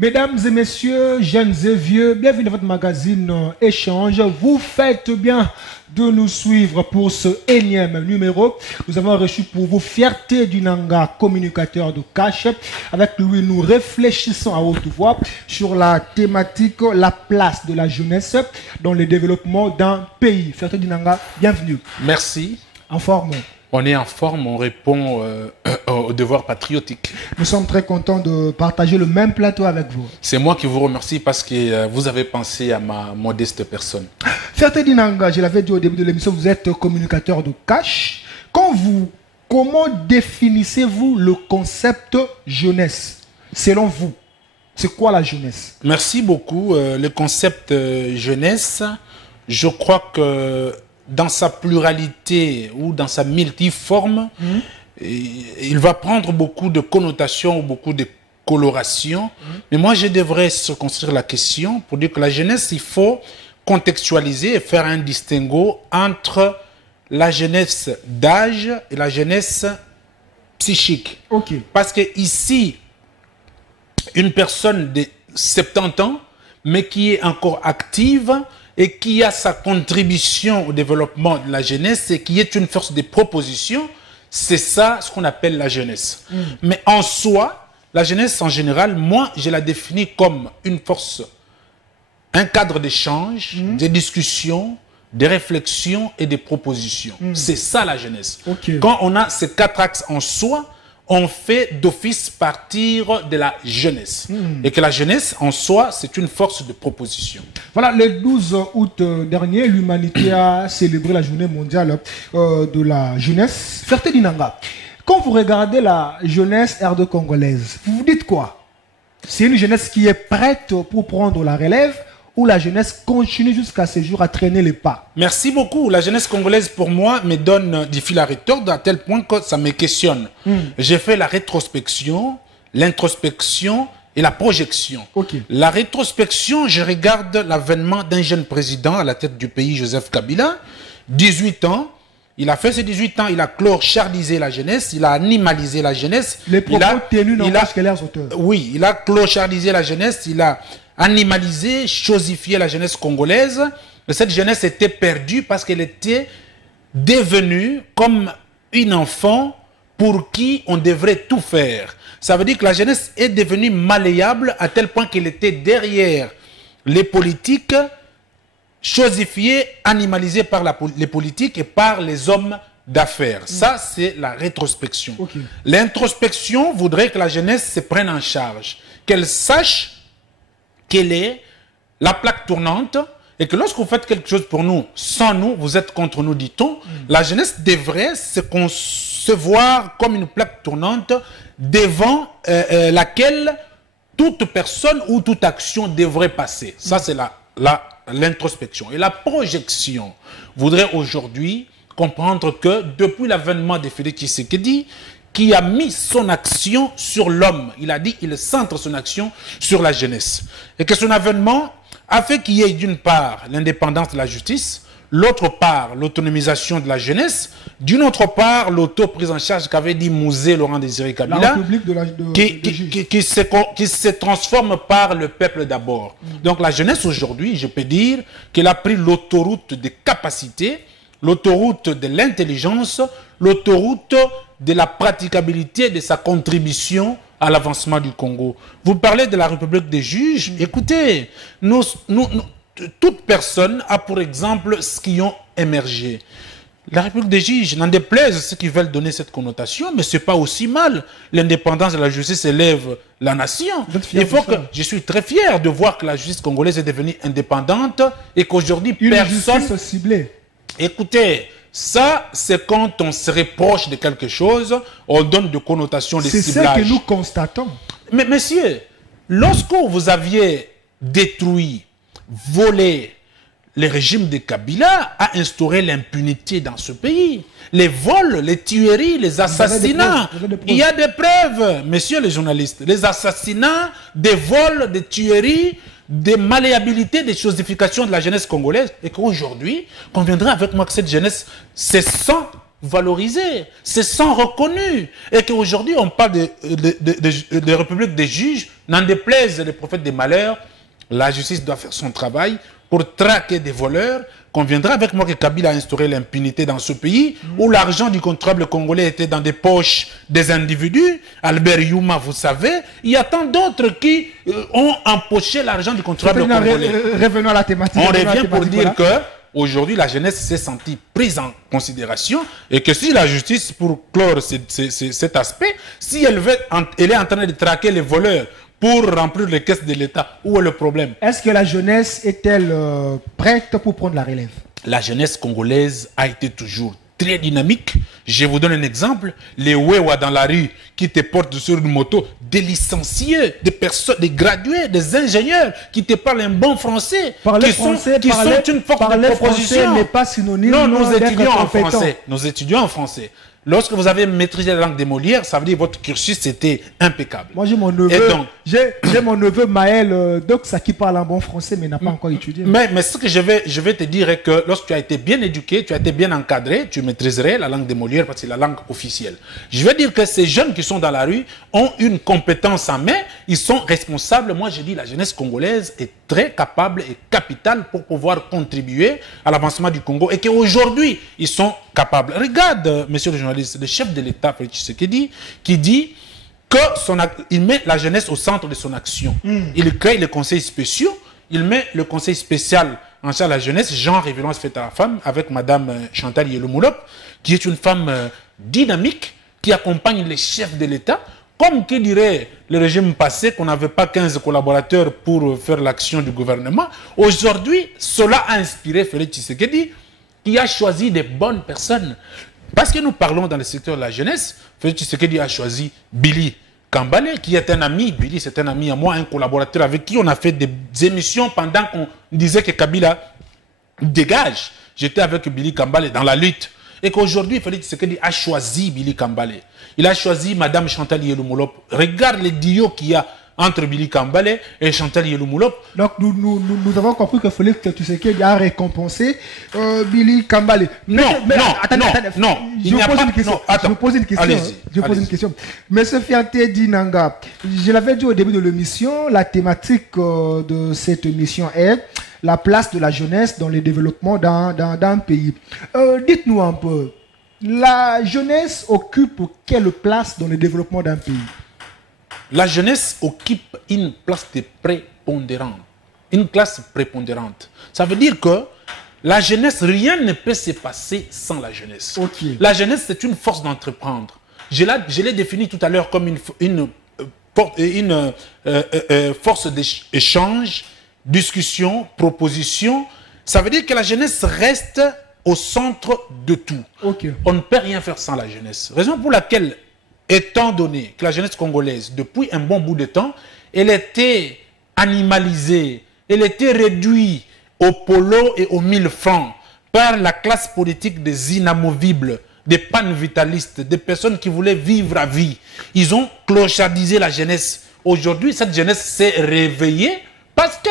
Mesdames et messieurs, jeunes et vieux, bienvenue dans votre magazine Échange. Vous faites bien de nous suivre pour ce énième numéro. Nous avons reçu pour vous Fierté Dinanga, communicateur de Cash. Avec lui, nous réfléchissons à haute voix sur la thématique, la place de la jeunesse dans le développement d'un pays. Fierté Dinanga, bienvenue. Merci. En forme. On est en forme, on répond au devoir patriotique. Nous sommes très contents de partager le même plateau avec vous. C'est moi qui vous remercie parce que vous avez pensé à ma modeste personne. Fierté Dinanga, je l'avais dit au début de l'émission, vous êtes communicateur de Cash. Comment définissez-vous le concept jeunesse? Selon vous, c'est quoi la jeunesse? Merci beaucoup. Le concept jeunesse, je crois que dans sa pluralité ou dans sa multiforme, il va prendre beaucoup de connotations ou beaucoup de colorations. Mais moi, je devrais circonscrire la question pour dire que la jeunesse, il faut contextualiser et faire un distinguo entre la jeunesse d'âge et la jeunesse psychique. Okay. Parce que ici, une personne de 70 ans, mais qui est encore active, et qui a sa contribution au développement de la jeunesse et qui est une force de proposition, c'est ça ce qu'on appelle la jeunesse. Mais en soi, la jeunesse en général, moi, je la définis comme une force, un cadre d'échange, de discussion, de réflexion et de propositions. C'est ça la jeunesse. Okay. Quand on a ces quatre axes en soi, on fait d'office partir de la jeunesse. Et que la jeunesse, en soi, c'est une force de proposition. Voilà, le 12 août dernier, l'humanité a célébré la journée mondiale de la jeunesse. Fierté Dinanga, quand vous regardez la jeunesse R2 congolaise, vous vous dites quoi? C'est une jeunesse qui est prête pour prendre la relève ou la jeunesse continue jusqu'à ce jour à traîner les pas? Merci beaucoup. La jeunesse congolaise, pour moi, me donne du fil à retordre à tel point que ça me questionne. J'ai fait la rétrospection, l'introspection et la projection. Okay. La rétrospection, je regarde l'avènement d'un jeune président à la tête du pays, Joseph Kabila, 18 ans. Il a fait ses 18 ans, il a clochardisé la jeunesse, il a animalisé la jeunesse. Les propos tenus n'empêchent que leurs auteurs. Oui, il a clochardisé la jeunesse, il a animalisé, chosifié la jeunesse congolaise. Mais cette jeunesse était perdue parce qu'elle était devenue comme une enfant pour qui on devrait tout faire. Ça veut dire que la jeunesse est devenue malléable à tel point qu'elle était derrière les politiques, chosifiée, animalisée par les politiques et par les hommes d'affaires. Ça, c'est la rétrospection. Okay. L'introspection voudrait que la jeunesse se prenne en charge, qu'elle sache quelle est la plaque tournante et que lorsque vous faites quelque chose pour nous, sans nous, vous êtes contre nous, dit-on. La jeunesse devrait se concevoir comme une plaque tournante devant laquelle toute personne ou toute action devrait passer. Ça, c'est l'introspection. Et la projection voudrait aujourd'hui comprendre que depuis l'avènement de Félix Tshisekedi, qui a mis son action sur l'homme. Il a dit qu'il centre son action sur la jeunesse. Et que son avènement a fait qu'il y ait d'une part l'indépendance de la justice, l'autre part l'autonomisation de la jeunesse, d'une autre part l'auto-prise en charge qu'avait dit Mouzé Laurent Désiré Kabila, la République qui se transforme par le peuple d'abord. Donc la jeunesse aujourd'hui, je peux dire qu'elle a pris l'autoroute des capacités, l'autoroute de l'intelligence, l'autoroute de la praticabilité de sa contribution à l'avancement du Congo. Vous parlez de la République des juges. Écoutez, toute personne a pour exemple ce qui ont émergé. La République des juges, n'en déplaise ceux qui veulent donner cette connotation, mais ce n'est pas aussi mal. L'indépendance de la justice élève la nation. Je suis très fier de voir que la justice congolaise est devenue indépendante et qu'aujourd'hui personne... Justice ciblée. Écoutez, ça, c'est quand on se reproche de quelque chose, on donne des connotations de ciblage. C'est ce que nous constatons. Mais messieurs, lorsque vous aviez détruit, volé, le régime de Kabila a instauré l'impunité dans ce pays. Les vols, les tueries, les assassinats. Il y a des preuves, messieurs les journalistes. Les assassinats, des vols, des tueries, des malléabilités, des chosifications de la jeunesse congolaise. Et qu'aujourd'hui, conviendrait avec moi que cette jeunesse se sent valorisés, se sont reconnus. Et qu'aujourd'hui, on parle de république des juges, n'en déplaise les prophètes des malheurs, la justice doit faire son travail pour traquer des voleurs. Conviendra avec moi que Kabila a instauré l'impunité dans ce pays où l'argent du contribuable congolais était dans des poches des individus. Albert Youma, vous savez, il y a tant d'autres qui ont empoché l'argent du contribuable congolais. Revenons à la thématique. On revient pour dire que aujourd'hui, la jeunesse s'est sentie prise en considération et que si la justice, pour clore cet aspect, si elle est en train de traquer les voleurs pour remplir les caisses de l'État, où est le problème? Est-ce que la jeunesse est-elle prête pour prendre la relève? La jeunesse congolaise a été toujours très dynamique. Je vous donne un exemple. Les Wewa dans la rue qui te portent sur une moto, des licenciés, des personnes, des gradués, des ingénieurs qui te parlent un bon français, qui sont une force de proposition. N'est pas synonyme. Non, nous étudions en français. Nous étudions en français. Lorsque vous avez maîtrisé la langue des Molières, ça veut dire que votre cursus était impeccable. Moi, j'ai mon neveu, j'ai mon neveu Maël Doxa qui parle en bon français, mais n'a pas encore étudié. Mais ce que je vais te dire est que lorsque tu as été bien éduqué, tu as été bien encadré, tu maîtriserais la langue des Molières parce que c'est la langue officielle. Je veux dire que ces jeunes qui sont dans la rue ont une compétence en main, ils sont responsables. Moi, je dis la jeunesse congolaise est très capable et capitale pour pouvoir contribuer à l'avancement du Congo et qu'aujourd'hui, ils sont capables. Regarde, monsieur le journaliste, le chef de l'État, Félix Tshisekedi, qui dit qu'il met la jeunesse au centre de son action. Il crée les conseils spéciaux, il met le conseil spécial en charge de la jeunesse, genre et violence faite à la femme, avec madame Chantal Yelomoulop, qui est une femme dynamique, qui accompagne les chefs de l'État, comme qui dirait le régime passé qu'on n'avait pas 15 collaborateurs pour faire l'action du gouvernement. Aujourd'hui, cela a inspiré Félix Tshisekedi, qui a choisi des bonnes personnes. Parce que nous parlons dans le secteur de la jeunesse, Félix Tshisekedi a choisi Billy Kambale, qui est un ami. Billy, c'est un ami à moi, un collaborateur avec qui on a fait des émissions pendant qu'on disait que Kabila dégage. J'étais avec Billy Kambale dans la lutte. Et qu'aujourd'hui, Félix Tshisekedi a choisi Billy Kambale. Il a choisi Madame Chantal Yelomoulop. Regarde les duos qu'il y a entre Billy Kambale et Chantal Yelomoulop. Donc nous avons compris que Félix Tshisekedi a récompensé Billy Kambale. Non. Je vous pose une question. Monsieur Fianté Dinanga, je l'avais dit au début de l'émission, la thématique de cette émission est la place de la jeunesse dans le développement d'un pays. Dites-nous un peu, la jeunesse occupe quelle place dans le développement d'un pays? La jeunesse occupe une place prépondérante. Une classe prépondérante. Ça veut dire que la jeunesse, rien ne peut se passer sans la jeunesse. Okay. La jeunesse, c'est une force d'entreprendre. Je l'ai définie tout à l'heure comme une force d'échange, discussion, proposition. Ça veut dire que la jeunesse reste au centre de tout. Okay. On ne peut rien faire sans la jeunesse. Raison pour laquelle, étant donné que la jeunesse congolaise, depuis un bon bout de temps, elle était animalisée, elle était réduite au polo et aux 1000 francs par la classe politique des inamovibles, des panvitalistes, des personnes qui voulaient vivre à vie. Ils ont clochardisé la jeunesse. Aujourd'hui, cette jeunesse s'est réveillée parce que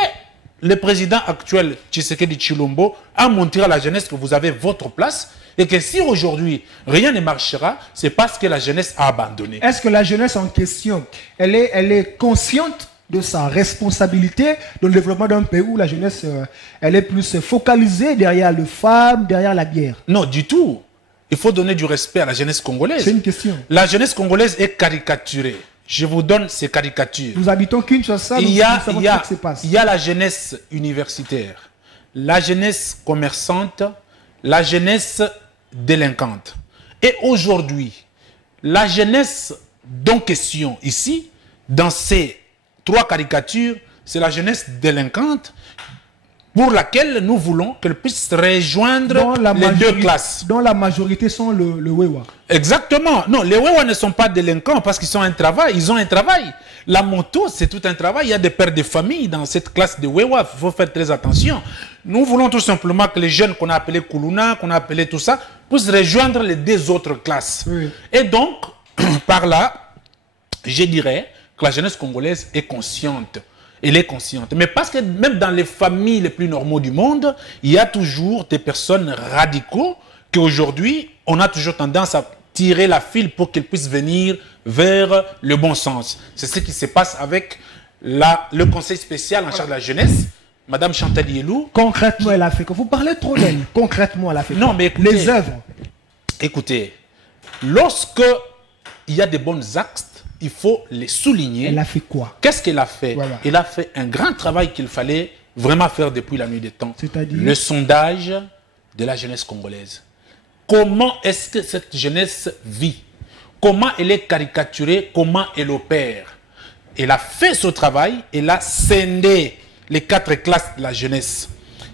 le président actuel, Tshisekedi Tshilombo, a montré à la jeunesse que vous avez votre place et que si aujourd'hui rien ne marchera, c'est parce que la jeunesse a abandonné. Est-ce que la jeunesse en question, elle est consciente de sa responsabilité dans le développement d'un pays où la jeunesse, elle est plus focalisée derrière les femmes, derrière la guerre? Non, du tout. Il faut donner du respect à la jeunesse congolaise. C'est une question. La jeunesse congolaise est caricaturée. Je vous donne ces caricatures. Nous habitons Kinshasa, nous savons ce qui se passe. Il y a la jeunesse universitaire, la jeunesse commerçante, la jeunesse délinquante. Et aujourd'hui, la jeunesse dont question ici, dans ces 3 caricatures, c'est la jeunesse délinquante pour laquelle nous voulons qu'elle puisse rejoindre les 2 classes. Dont la majorité sont le Wewa. Exactement. Non, les Wewa ne sont pas délinquants parce qu'ils ont un travail. Ils ont un travail. La moto, c'est tout un travail. Il y a des pères de famille dans cette classe de Wewa. Il faut faire très attention. Nous voulons tout simplement que les jeunes qu'on a appelés Kuluna, qu'on a appelés tout ça, puissent rejoindre les 2 autres classes. Oui. Et donc, par là, je dirais que la jeunesse congolaise est consciente. Elle est consciente. Mais parce que même dans les familles les plus normaux du monde, il y a toujours des personnes radicaux qu'aujourd'hui, on a toujours tendance à tirer la file pour qu'elle puisse venir vers le bon sens. C'est ce qui se passe avec le conseil spécial en charge de la jeunesse, Madame Chantal Yelou. Concrètement, elle a fait que vous parlez trop d'elle. Concrètement, elle a fait Non, mais écoutez, les œuvres. Écoutez, lorsque il y a des bons actes, il faut les souligner. Elle a fait quoi? Qu'est-ce qu'elle a fait? Voilà. Elle a fait un grand travail qu'il fallait vraiment faire depuis la nuit des temps. C'est-à-dire le sondage de la jeunesse congolaise. Comment est-ce que cette jeunesse vit? Comment elle est caricaturée? Comment elle opère? Elle a fait ce travail, elle a scindé les 4 classes de la jeunesse.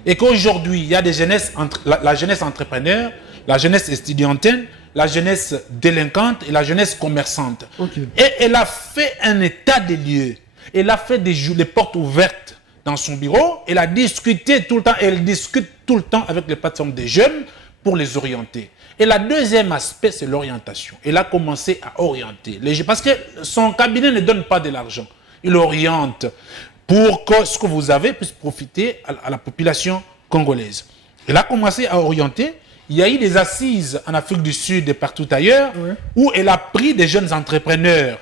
Et qu'aujourd'hui, il y a des jeunesses, la jeunesse entrepreneur, la jeunesse étudiantine, la jeunesse délinquante et la jeunesse commerçante. Okay. Et elle a fait un état des lieux. Elle a fait des portes ouvertes dans son bureau. Elle a discuté tout le temps. Elle discute tout le temps avec les plateformes des jeunes pour les orienter. Et le deuxième aspect, c'est l'orientation. Elle a commencé à orienter les jeunes. Parce que son cabinet ne donne pas de l'argent. Il oriente pour que ce que vous avez puisse profiter à la population congolaise. Elle a commencé à orienter. Il y a eu des assises en Afrique du Sud et partout ailleurs, ouais, où elle a pris des jeunes entrepreneurs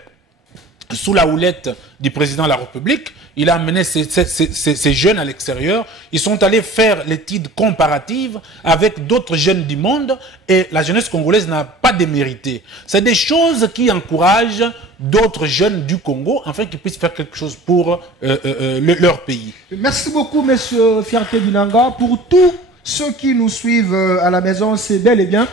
sous la houlette du président de la République. Il a amené ces jeunes à l'extérieur. Ils sont allés faire l'étude comparative avec d'autres jeunes du monde et la jeunesse congolaise n'a pas démérité. C'est des choses qui encouragent d'autres jeunes du Congo afin qu'ils puissent faire quelque chose pour leur pays. Merci beaucoup, monsieur Fierté Binanga, pour tout. Ceux qui nous suivent à la maison, c'est bel et bien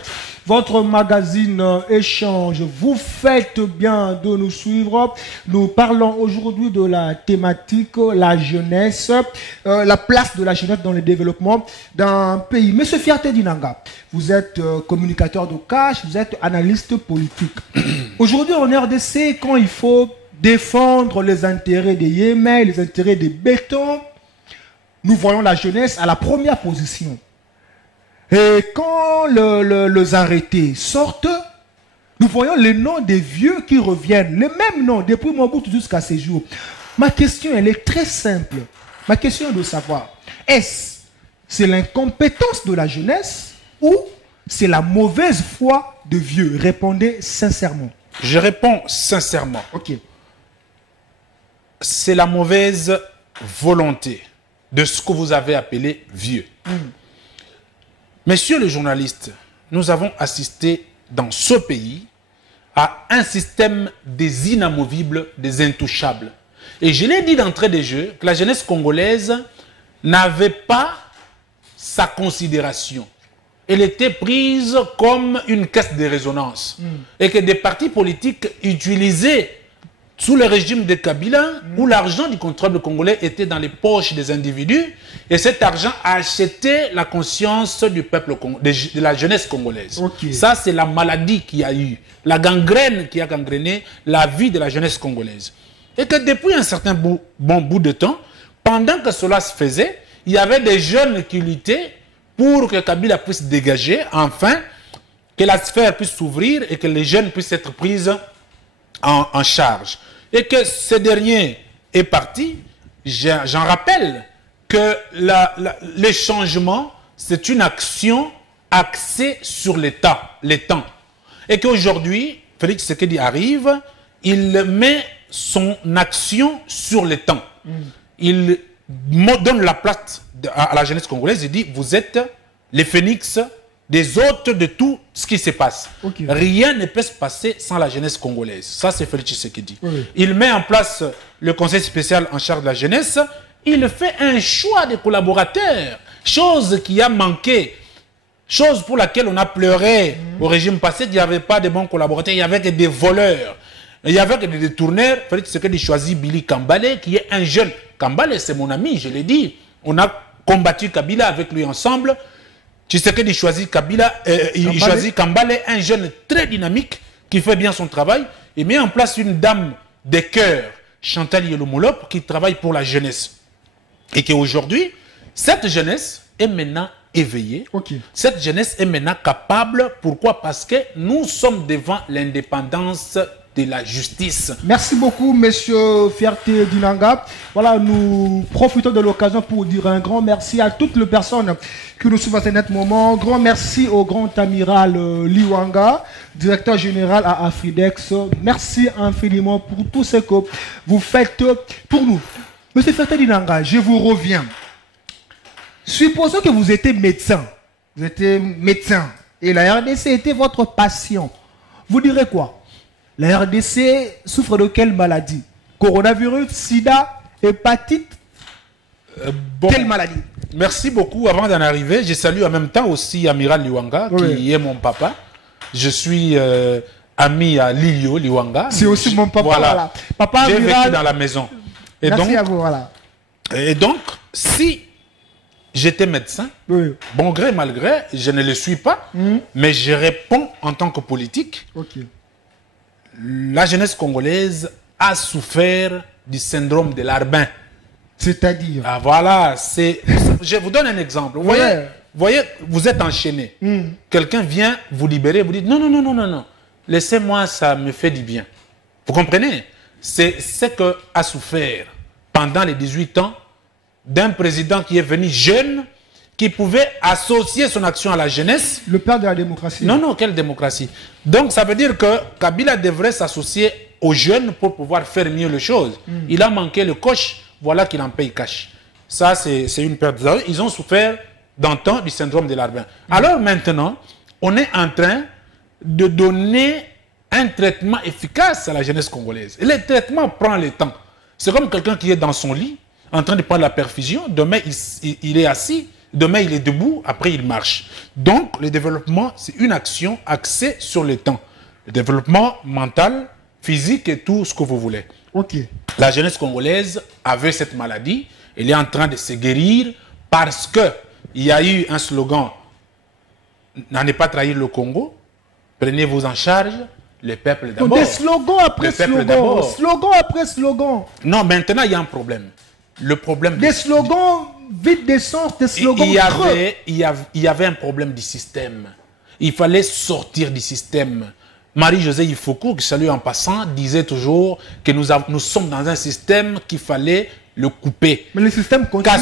votre magazine Échange. Vous faites bien de nous suivre. Nous parlons aujourd'hui de la thématique, la jeunesse, la place de la jeunesse dans le développement d'un pays. Monsieur Fierté Dinanga, vous êtes communicateur de cash, vous êtes analyste politique. Aujourd'hui en RDC, quand il faut défendre les intérêts des Yémen, les intérêts des bétons, nous voyons la jeunesse à la première position. Et quand les arrêtés sortent, nous voyons les noms des vieux qui reviennent. Les mêmes noms, depuis Mobutu jusqu'à ces jours. Ma question, elle est très simple. Ma question est de savoir, est-ce c'est l'incompétence de la jeunesse ou c'est la mauvaise foi de vieux? Répondez sincèrement. Je réponds sincèrement. Ok. C'est la mauvaise volonté de ce que vous avez appelé vieux. Messieurs les journalistes, nous avons assisté dans ce pays à un système des inamovibles, des intouchables. Et je l'ai dit d'entrée de jeu que la jeunesse congolaise n'avait pas sa considération. Elle était prise comme une caisse de résonance. Et que des partis politiques utilisaient sous le régime de Kabila, où l'argent du contribuable congolais était dans les poches des individus, et cet argent achetait la conscience du peuple, de la jeunesse congolaise. Okay. Ça, c'est la maladie qu'il y a eu, la gangrène qui a gangréné la vie de la jeunesse congolaise. Et que depuis un certain bon bout de temps, pendant que cela se faisait, il y avait des jeunes qui luttaient pour que Kabila puisse dégager, enfin, que la sphère puisse s'ouvrir et que les jeunes puissent être pris en charge. Et que ce dernier est parti, j'en rappelle que les changements, c'est une action axée sur les temps. Et qu'aujourd'hui, Félix Tshisekedi arrive, il met son action sur les temps. Il donne la place à la jeunesse congolaise et dit, vous êtes les phénix des hôtes de tout ce qui se passe. Okay. Rien ne peut se passer sans la jeunesse congolaise. Ça, c'est Félix Tshisekedi. Oui. Il met en place le conseil spécial en charge de la jeunesse. Il fait un choix de collaborateurs. Chose qui a manqué. Chose pour laquelle on a pleuré au régime passé qu'il n'y avait pas de bons collaborateurs. Il y avait que des voleurs. Il y avait que des détourneurs. Félix Tshisekedi choisit Billy Kambale, qui est un jeune. Kambale, c'est mon ami, je l'ai dit. On a combattu Kabila avec lui ensemble. Tshisekedi choisit Kabila, il choisit Kambale, un jeune très dynamique qui fait bien son travail. Il met en place une dame de cœur, Chantal Yelomolop, qui travaille pour la jeunesse. Et qu'aujourd'hui, cette jeunesse est maintenant éveillée. Okay. Cette jeunesse est maintenant capable. Pourquoi? Parce que nous sommes devant l'indépendance de la justice. Merci beaucoup, monsieur Fierté Dinanga. Voilà, nous profitons de l'occasion pour dire un grand merci à toutes les personnes qui nous suivent à ce moment. Grand merci au grand amiral Liwanga, directeur général à Afridex. Merci infiniment pour tout ce que vous faites pour nous. Monsieur Fierté Dinanga, je vous reviens. Supposons que vous étiez médecin. Vous étiez médecin. Et la RDC était votre passion. Vous direz quoi? La RDC souffre de quelle maladie? Coronavirus, sida, hépatite, quelle maladie? Merci beaucoup. Avant d'en arriver, je salue en même temps aussi Amiral Liwanga, qui est mon papa. Je suis ami à Lilio Liwanga. C'est aussi mon papa. Voilà. Papa j'ai Amiral, vécu dans la maison. Et merci donc, à vous. Voilà. Et donc, si j'étais médecin, bon gré, mal gré, je ne le suis pas, mais je réponds en tant que politique. La jeunesse congolaise a souffert du syndrome de l'Arbin. C'est-à-dire? Ah voilà, je vous donne un exemple. Vous voyez, vous êtes enchaîné. Quelqu'un vient vous libérer, vous dites non, non, non, non, non, non. Laissez-moi, ça me fait du bien. Vous comprenez? C'est ce qu'a souffert pendant les 18 ans d'un président qui est venu jeune, qui pouvait associer son action à la jeunesse. Le père de la démocratie. Non, non, quelle démocratie? Donc, ça veut dire que Kabila devrait s'associer aux jeunes pour pouvoir faire mieux les choses. Il a manqué le coche, voilà qu'il en paye cash. Ça, c'est une perte. Ils ont souffert d'antan du syndrome de l'Arbin. Alors maintenant, on est en train de donner un traitement efficace à la jeunesse congolaise. Et le traitement prend le temps. C'est comme quelqu'un qui est dans son lit, en train de prendre la perfusion. Demain, il est assis. Demain, il est debout. Après, il marche. Donc, le développement, c'est une action axée sur le temps. Le développement mental, physique et tout ce que vous voulez. La jeunesse congolaise avait cette maladie. Elle est en train de se guérir parce qu'il y a eu un slogan « N'allez pas trahir le Congo. Prenez-vous en charge. Le peuple d'abord. » Des slogans après slogans. Slogan après slogan. Non, maintenant, il y a un problème. Le problème des slogans vides d'essence, des slogans il y avait un problème du système. Il fallait sortir du système. Marie-Josée Ifoukou, que je salue en passant, disait toujours que nous sommes dans un système qu'il fallait le couper. Mais le système continue.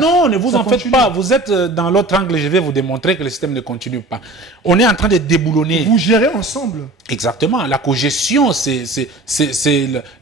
Non, ne vous en faites pas. Vous êtes dans l'autre angle. Je vais vous démontrer que le système ne continue pas. On est en train de déboulonner. Vous gérez ensemble. Exactement. La cogestion, c'est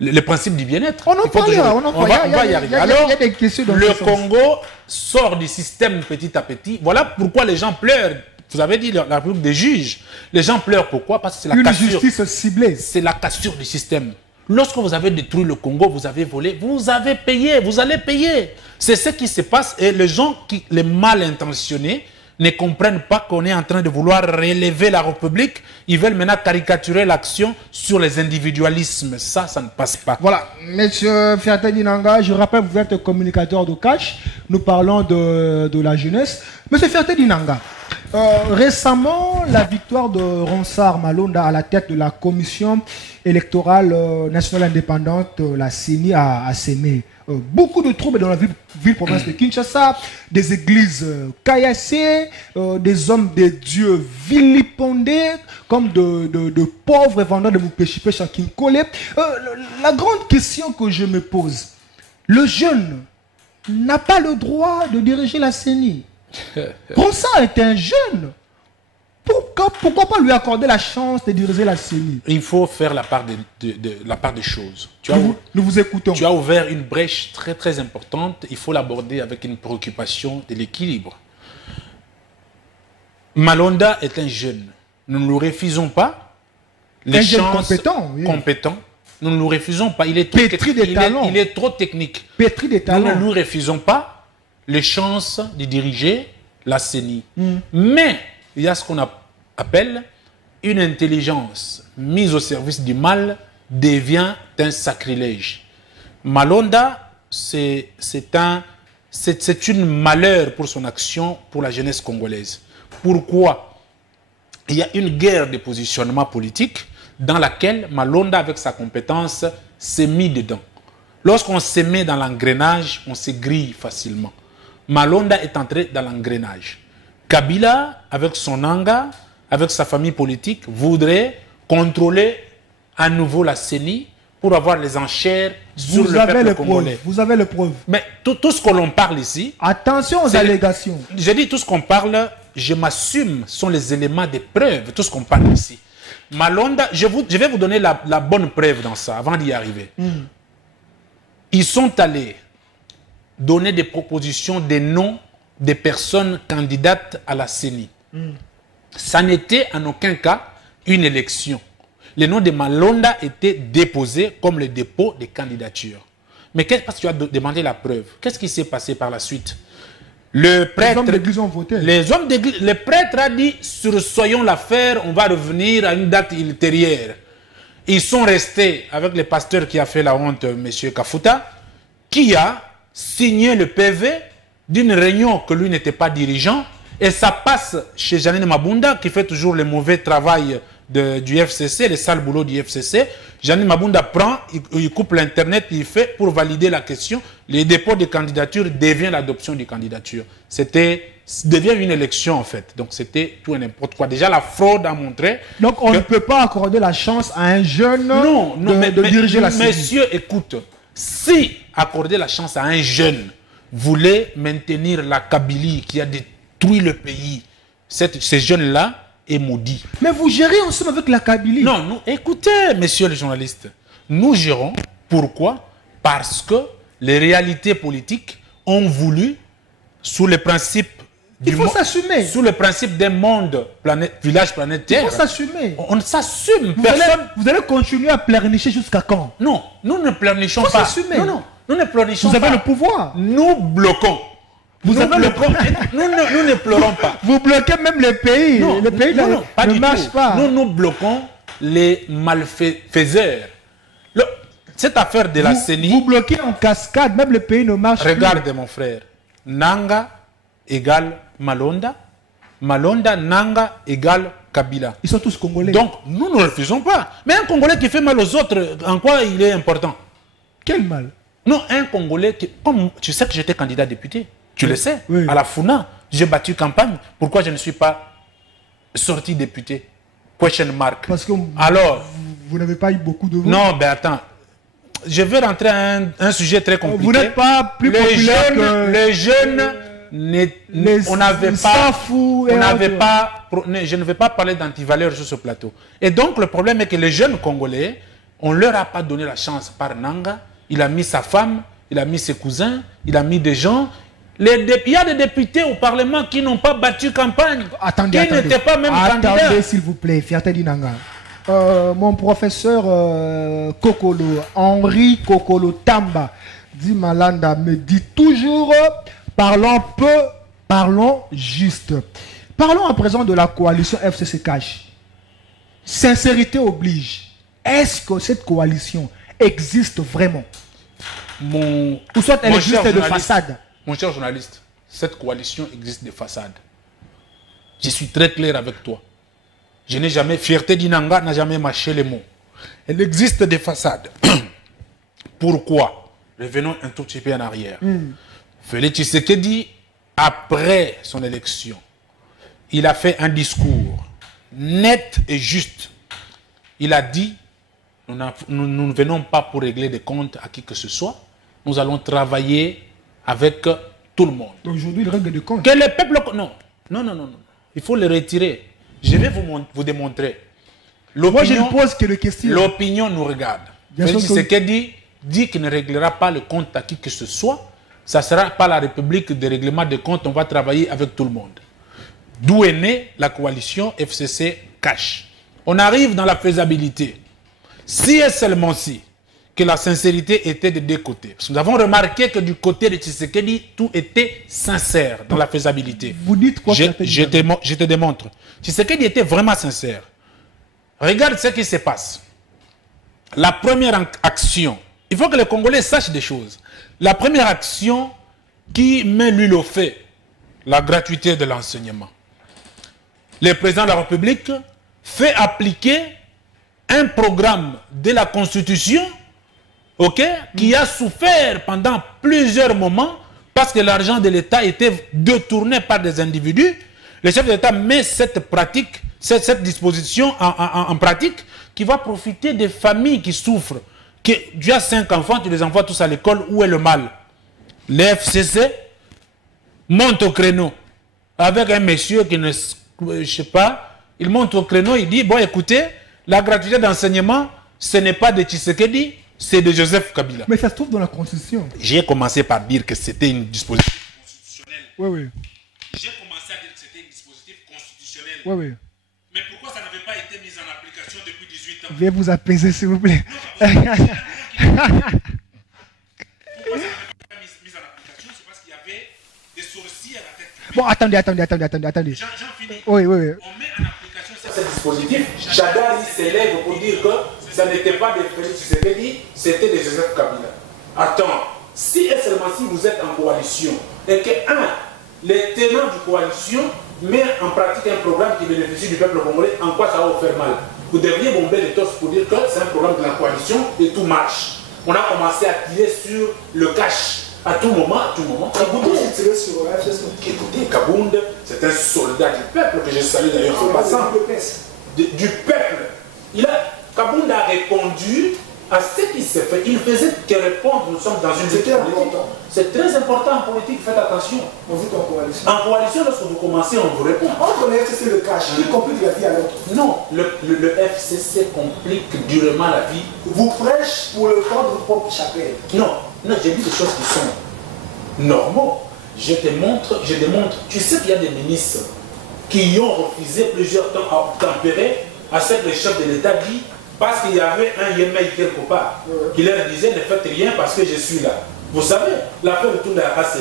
le principe du bien-être. On va y arriver. Alors, le Congo sort du système petit à petit. Voilà pourquoi les gens pleurent. Vous avez dit la République des juges. Les gens pleurent pourquoi? Parce que c'est la cassure. Une justice ciblée. C'est la cassure du système. Lorsque vous avez détruit le Congo, vous avez volé, vous avez payé, vous allez payer. C'est ce qui se passe et les gens, les mal intentionnés, ne comprennent pas qu'on est en train de vouloir relever la République. Ils veulent maintenant caricaturer l'action sur les individualismes. Ça ne passe pas. Voilà, monsieur Fierté Dinanga, je rappelle, vous êtes communicateur de Cash. Nous parlons de la jeunesse. Monsieur Fierté Dinanga, récemment, la victoire de Ronsard Malonda à la tête de la commission électorale nationale indépendante, la CENI, a sémé beaucoup de troubles dans la ville-province de Kinshasa, des églises caillassées, des hommes de Dieu vilipendés, comme de pauvres vendeurs de Moupéchipé à Kinkole. La grande question que je me pose, le jeune n'a pas le droit de diriger la CENI. Ronsard est un jeune. Pourquoi pas lui accorder la chance de diriger la CENI? Il faut faire la part des choses. Nous vous écoutons. Tu as ouvert une brèche très très importante. Il faut l'aborder avec une préoccupation de l'équilibre. Malonda est un jeune. Nous ne nous refusons pas les chances compétent. Nous ne nous refusons pas. Il est trop technique. Pétri des talents. Nous ne nous refusons pas les chances de diriger la CENI. Mais il y a ce qu'on appelle une intelligence mise au service du mal devient un sacrilège. Malonda, c'est une malheur pour son action pour la jeunesse congolaise. Pourquoi? Il y a une guerre de positionnement politique dans laquelle Malonda, avec sa compétence, s'est mis dedans. Lorsqu'on se met dans l'engrenage, on se grille facilement. Malonda est entré dans l'engrenage. Kabila, avec son anga, avec sa famille politique, voudrait contrôler à nouveau la CENI pour avoir les enchères sur Vous le avez peuple les congolais. preuves. Vous avez les preuves. Mais tout ce que l'on parle ici, Attention aux c'est- allégations. je dis tout ce qu'on parle, je m'assume, sont les éléments de preuve, tout ce qu'on parle ici. Malonda, je vais vous donner la bonne preuve dans ça, avant d'y arriver. Ils sont allés donner des propositions, des noms des personnes candidates à la CENI. Ça n'était en aucun cas une élection. Les noms de Malonda étaient déposés comme le dépôt des candidatures. Mais parce que tu as demandé la preuve, qu'est-ce qui s'est passé par la suite? Le prêtre, Les hommes d'église ont voté. le prêtre a dit, sursoyons l'affaire, on va revenir à une date ultérieure. Ils sont restés avec le pasteur qui a fait la honte, M. Kafuta, qui a signé le PV d'une réunion que lui n'était pas dirigeant, et ça passe chez Janine Mabunda, qui fait toujours le mauvais travail du FCC, le sale boulot du FCC. Janine Mabunda prend, il coupe l'internet, il fait pour valider la question. Le dépôt de candidature devient l'adoption de candidature. Devient une élection en fait. Donc c'était tout et n'importe quoi. Déjà la fraude a montré. Donc on ne peut pas accorder la chance à un jeune de diriger la CENI. Messieurs, écoute, si accorder la chance à un jeune voulait maintenir la Kabylie qui a détruit le pays, ces jeunes-là est maudit. Mais vous gérez ensemble avec la Kabylie. Non, écoutez, messieurs les journalistes, nous gérons. Pourquoi? Parce que les réalités politiques ont voulu, sous le principe il faut s'assumer. Sous le principe d'un monde, village planétaire. Il faut s'assumer. On s'assume. Vous allez continuer à pleurnicher jusqu'à quand? Non, nous ne pleurnichons pas. Il faut s'assumer. Non, nous ne pleurnichons pas. Vous avez le pouvoir. Nous bloquons. Nous ne pleurons pas. Vous bloquez même les pays. Les pays ne marchent pas. Nous bloquons les malfaiseurs. Cette affaire de la CENI... Vous bloquez en cascade, même les pays ne marchent pas. Regarde mon frère. Nanga égale Malonda. Malonda, Nanga égale Kabila. Ils sont tous congolais. Donc, nous ne refusons pas. Mais un Congolais qui fait mal aux autres, en quoi il est important? Quel mal? Non, un Congolais qui... Comme tu sais que j'étais candidat député. Tu le sais, oui. À la FUNA, j'ai battu campagne. Pourquoi je ne suis pas sorti député? Question mark. Parce que alors, vous n'avez pas eu beaucoup de votes. Non, ben attends. Je vais rentrer à un sujet très compliqué. Vous n'êtes pas plus populaire que... Les jeunes, on n'avait pas... Je ne vais pas parler d'antivaleurs sur ce plateau. Et donc, le problème est que les jeunes Congolais, on ne leur a pas donné la chance par Nanga. Il a mis sa femme, il a mis ses cousins, il a mis des gens... Il y a des députés au Parlement qui n'ont pas battu campagne, qui n'étaient pas même candidats. Attendez, s'il vous plaît, Fierté Dinanga. Mon professeur Kokolo, Henri Kokolo Tamba, dit Malanda, me dit toujours, parlons peu, parlons juste. Parlons à présent de la coalition FCC Cash. Sincérité oblige. Est-ce que cette coalition existe vraiment? Ou soit elle existe de façade? Mon cher journaliste, cette coalition existe de façade. Je suis très clair avec toi. Je n'ai jamais, Fierté d'Inanga n'a jamais mâché les mots. Elle existe de façade. Pourquoi? Revenons un tout petit peu en arrière. Félix Tshisekedi, après son élection, il a fait un discours net et juste. Il a dit, nous ne venons pas pour régler des comptes à qui que ce soit. Nous allons travailler avec tout le monde. Aujourd'hui, il règle des comptes. Que le peuple... Non. Il faut le retirer. Je vais vous démontrer. Moi, je ne pose que des questions. L'opinion nous regarde. Félix Tshisekedi dit qu'il ne réglera pas le compte à qui que ce soit. Ça ne sera pas la République de règlement des comptes. On va travailler avec tout le monde. D'où est née la coalition FCC Cash. On arrive dans la faisabilité. Si et seulement si, que la sincérité était de deux côtés. Parce que nous avons remarqué que du côté de Tshisekedi, tout était sincère dans la faisabilité. Vous dites quoi? Je te démontre. Tshisekedi était vraiment sincère. Regarde ce qui se passe. La première action, il faut que les Congolais sachent des choses. La première action qui met l'huile au feu, la gratuité de l'enseignement. Le président de la République fait appliquer un programme de la Constitution qui a souffert pendant plusieurs moments parce que l'argent de l'État était détourné par des individus. Le chef de l'État met cette pratique, cette disposition en pratique. qui va profiter des familles qui souffrent. Que tu as 5 enfants, tu les envoies tous à l'école, où est le mal? Le FCC monte au créneau avec un monsieur qui ne, je sais pas, il monte au créneau, il dit, bon écoutez, la gratuité d'enseignement, ce n'est pas de Tshisekedi, c'est de Joseph Kabila. Mais ça se trouve dans la Constitution. J'ai commencé par dire que c'était une disposition constitutionnelle. Oui, oui. J'ai commencé à dire que c'était un dispositif constitutionnel. Oui, oui. Mais pourquoi ça n'avait pas été mis en application depuis 18 ans? Veuillez vous apaiser, s'il vous plaît. Pourquoi ça n'avait pas été mis en application? C'est parce qu'il y avait des sorciers à la tête. Bon, attendez. J'en finis. Oui. On met en application ce dispositif. Chada s'élève pour dire que ça n'était pas des Félix Tshisekedi, c'était des Joseph Kabila. Attends, si et seulement si vous êtes en coalition et que, les tenants de coalition mettent en pratique un programme qui bénéficie du peuple congolais, en quoi ça va vous faire mal? Vous devriez bomber les torses pour dire que c'est un programme de la coalition et tout marche. On a commencé à tirer sur le cash. À tout moment. Écoutez, Kabound, c'est un soldat du peuple que je salue d'ailleurs en passant. Du peuple. Kabound a répondu à ce qui s'est fait. Il faisait que répondre, nous sommes dans une politique. C'est très important en politique, faites attention. On vit en coalition. En coalition, lorsque vous commencez, on vous répond. On connaît que c'est le cash qui complique la vie à l'autre. Non, le FCC complique durement la vie. Vous prêchez pour le temps de votre propre chapelle. Non, j'ai dit des choses qui sont normaux. Je démontre. Tu sais qu'il y a des ministres qui ont refusé plusieurs temps à obtempérer à ce que le chef de l'État dit, parce qu'il y avait un Yémei quelque part, qui leur disait ne faites rien parce que je suis là. Vous savez, l'affaire de tout la race,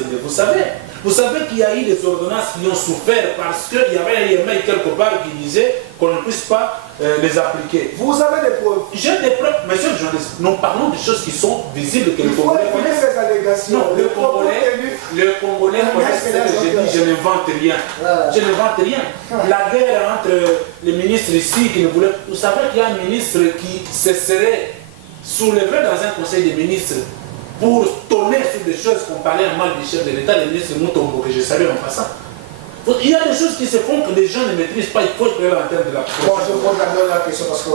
vous savez qu'il y a eu des ordonnances qui ont souffert parce qu'il y avait un Yémei quelque part qui disait qu'on ne puisse pas les appliquer. Vous avez des preuves. J'ai des preuves, monsieur le journaliste. Nous parlons de choses qui sont visibles que le Congolais connaissent. Les allégations. Non, le Congolais connaît ce que j'ai dit, je n'invente rien. Je n'invente rien. La guerre entre les ministres ici qui ne voulaient. Vous savez qu'il y a un ministre qui se serait soulevé dans un conseil des ministres pour tonner sur des choses qu'on parlait en mal du chef de l'État, le ministre Moutombo, que je salue en passant. Il y a des choses qui se font que les gens ne maîtrisent pas, il faut être en termes de la Bon, je pose la question parce que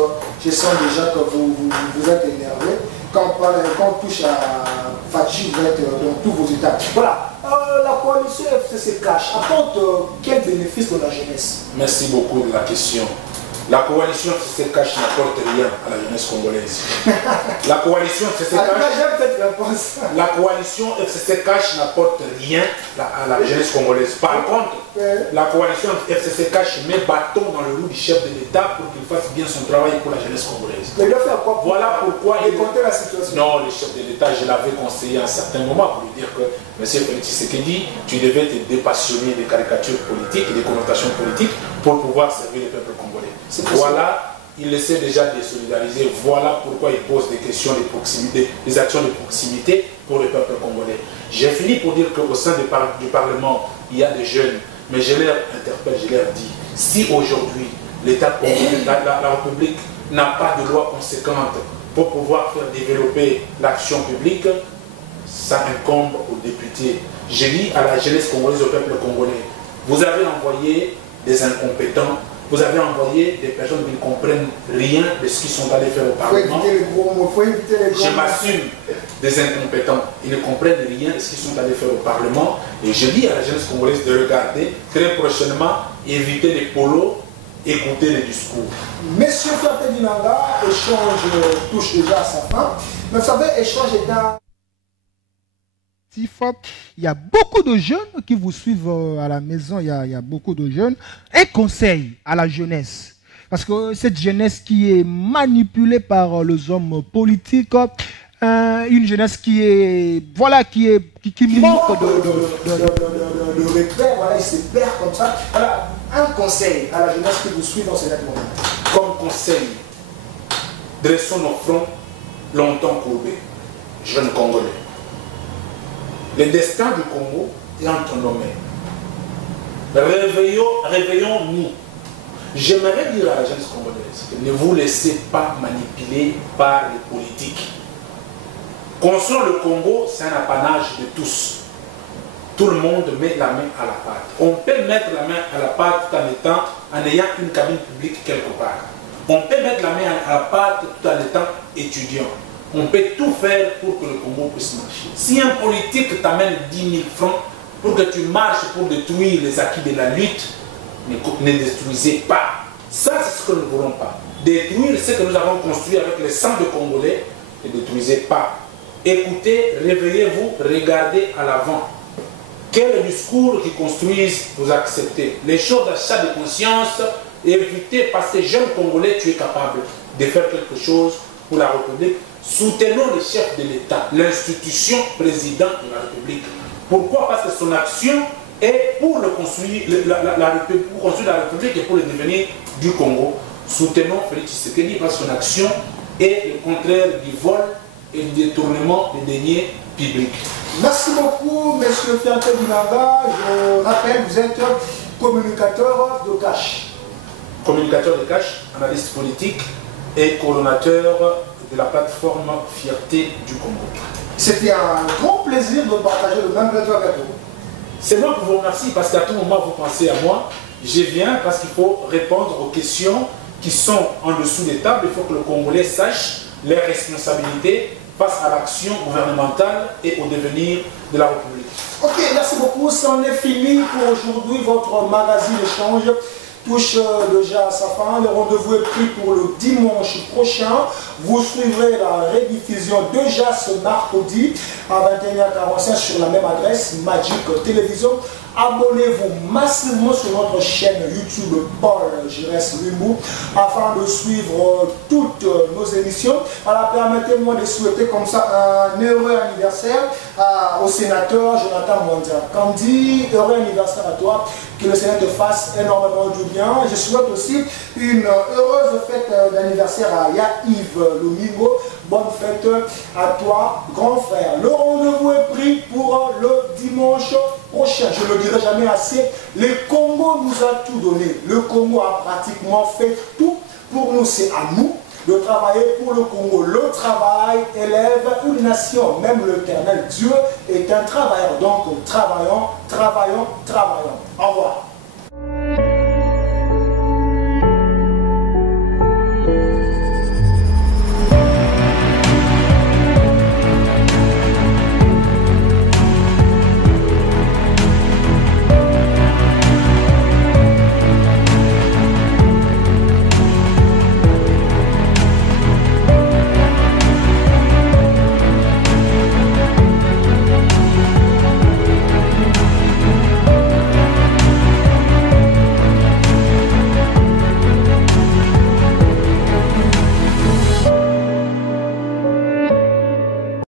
je sens déjà que vous êtes énervé. Quand on touche à Fadji, vous êtes dans tous vos états. Voilà, la coalition FCC Cash apporte quel bénéfice pour la jeunesse? Merci beaucoup de la question. La coalition FCC Cash n'apporte rien à la jeunesse congolaise. La coalition FCC Cash n'apporte rien à la jeunesse congolaise. Par contre, la coalition FCC Cash met bâton dans le roues du chef de l'État pour qu'il fasse bien son travail pour la jeunesse congolaise. Mais il doit faire quoi? Voilà pourquoi il compter la situation. Non, le chef de l'État, je l'avais conseillé à un certain moment pour lui dire que M. Félix Tshisekedi, tu devais te dépassionner des caricatures politiques et des connotations politiques pour pouvoir servir le peuple congolais. Voilà, il essaie déjà de solidariser. Voilà pourquoi il pose des questions de proximité, des actions de proximité pour le peuple congolais. J'ai fini pour dire qu'au sein du Parlement, il y a des jeunes, mais je leur interpelle, je leur dis, si aujourd'hui l'État congolais, la République n'a pas de loi conséquente pour pouvoir faire développer l'action publique, ça incombe aux députés. J'ai dit à la jeunesse congolaise, au peuple congolais, vous avez envoyé des incompétents, vous avez envoyé des personnes qui ne comprennent rien de ce qu'ils sont allés faire au Parlement. Je m'assume des incompétents. Ils ne comprennent rien de ce qu'ils sont allés faire au Parlement. Et je dis à la jeunesse congolaise de regarder très prochainement, éviter les polos, écouter les discours. Monsieur Ferté Dinanga, échange touche déjà à sa fin. Mais vous savez, échange est dans... Il y a beaucoup de jeunes qui vous suivent à la maison, il y a beaucoup de jeunes. Un conseil à la jeunesse, parce que cette jeunesse qui est manipulée par les hommes politiques, une jeunesse qui est, voilà, qui manque de repère, voilà, il se perd comme ça. Voilà, un conseil à la jeunesse qui vous suit dans ces moments. Comme conseil, dressons nos fronts longtemps courbés, jeunes Congolais. Le destin du Congo est entre nos mains. Réveillons-nous. J'aimerais dire à la jeunesse congolaise que ne vous laissez pas manipuler par les politiques. Construire le Congo, c'est un apanage de tous. Tout le monde met la main à la pâte. On peut mettre la main à la pâte en ayant une cabine publique quelque part. On peut mettre la main à la pâte tout en étant étudiant. On peut tout faire pour que le Congo puisse marcher. Si un politique t'amène 10 000 francs pour que tu marches pour détruire les acquis de la lutte, ne détruisez pas. Ça, c'est ce que nous ne voulons pas. Détruire ce que nous avons construit avec le sang de Congolais, ne détruisez pas. Écoutez, réveillez-vous, regardez à l'avant. Quel discours qui construisent vous acceptez? Les choses d'achat de conscience, évitez, parce que jeune Congolais, tu es capable de faire quelque chose pour la République. Soutenons le chef de l'État, l'institution président de la République. Pourquoi? Parce que son action est pour construire la République et pour le devenir du Congo. Soutenons Félix Tshisekedi parce que son action est le contraire du vol et du détournement des deniers publics. Merci beaucoup, M. Fianté Binanga. Je rappelle, vous êtes communicateur de cash. Communicateur de cash, analyste politique et coordonnateur de la plateforme Fierté du Congo. C'était un grand plaisir de partager le même plateau avec vous. C'est moi qui vous remercie parce qu'à tout moment vous pensez à moi. Je viens parce qu'il faut répondre aux questions qui sont en dessous des tables. Il faut que le Congolais sache les responsabilités face à l'action gouvernementale et au devenir de la République. Ok, merci beaucoup. C'en est fini pour aujourd'hui. Votre magazine Échange touche déjà à sa fin. Le rendez-vous est pris pour le dimanche prochain. Vous suivrez la rediffusion déjà ce mercredi à 21h45 sur la même adresse, Magic Télévision. Abonnez-vous massivement sur notre chaîne YouTube Paul Giresse Lumbu afin de suivre toutes nos émissions. Alors permettez-moi de souhaiter comme ça un heureux anniversaire au sénateur Jonathan Mondia. Candy, heureux anniversaire à toi, que le Sénat te fasse énormément du bien. Je souhaite aussi une heureuse fête d'anniversaire à Yves Lumingo. Bonne fête à toi, grand frère. Le rendez-vous est pris pour le dimanche prochain. Je ne le dirai jamais assez. Le Congo nous a tout donné. Le Congo a pratiquement fait tout pour nous. C'est à nous de travailler pour le Congo. Le travail élève une nation. Même l'Éternel Dieu est un travailleur. Donc travaillons, travaillons, travaillons. Au revoir.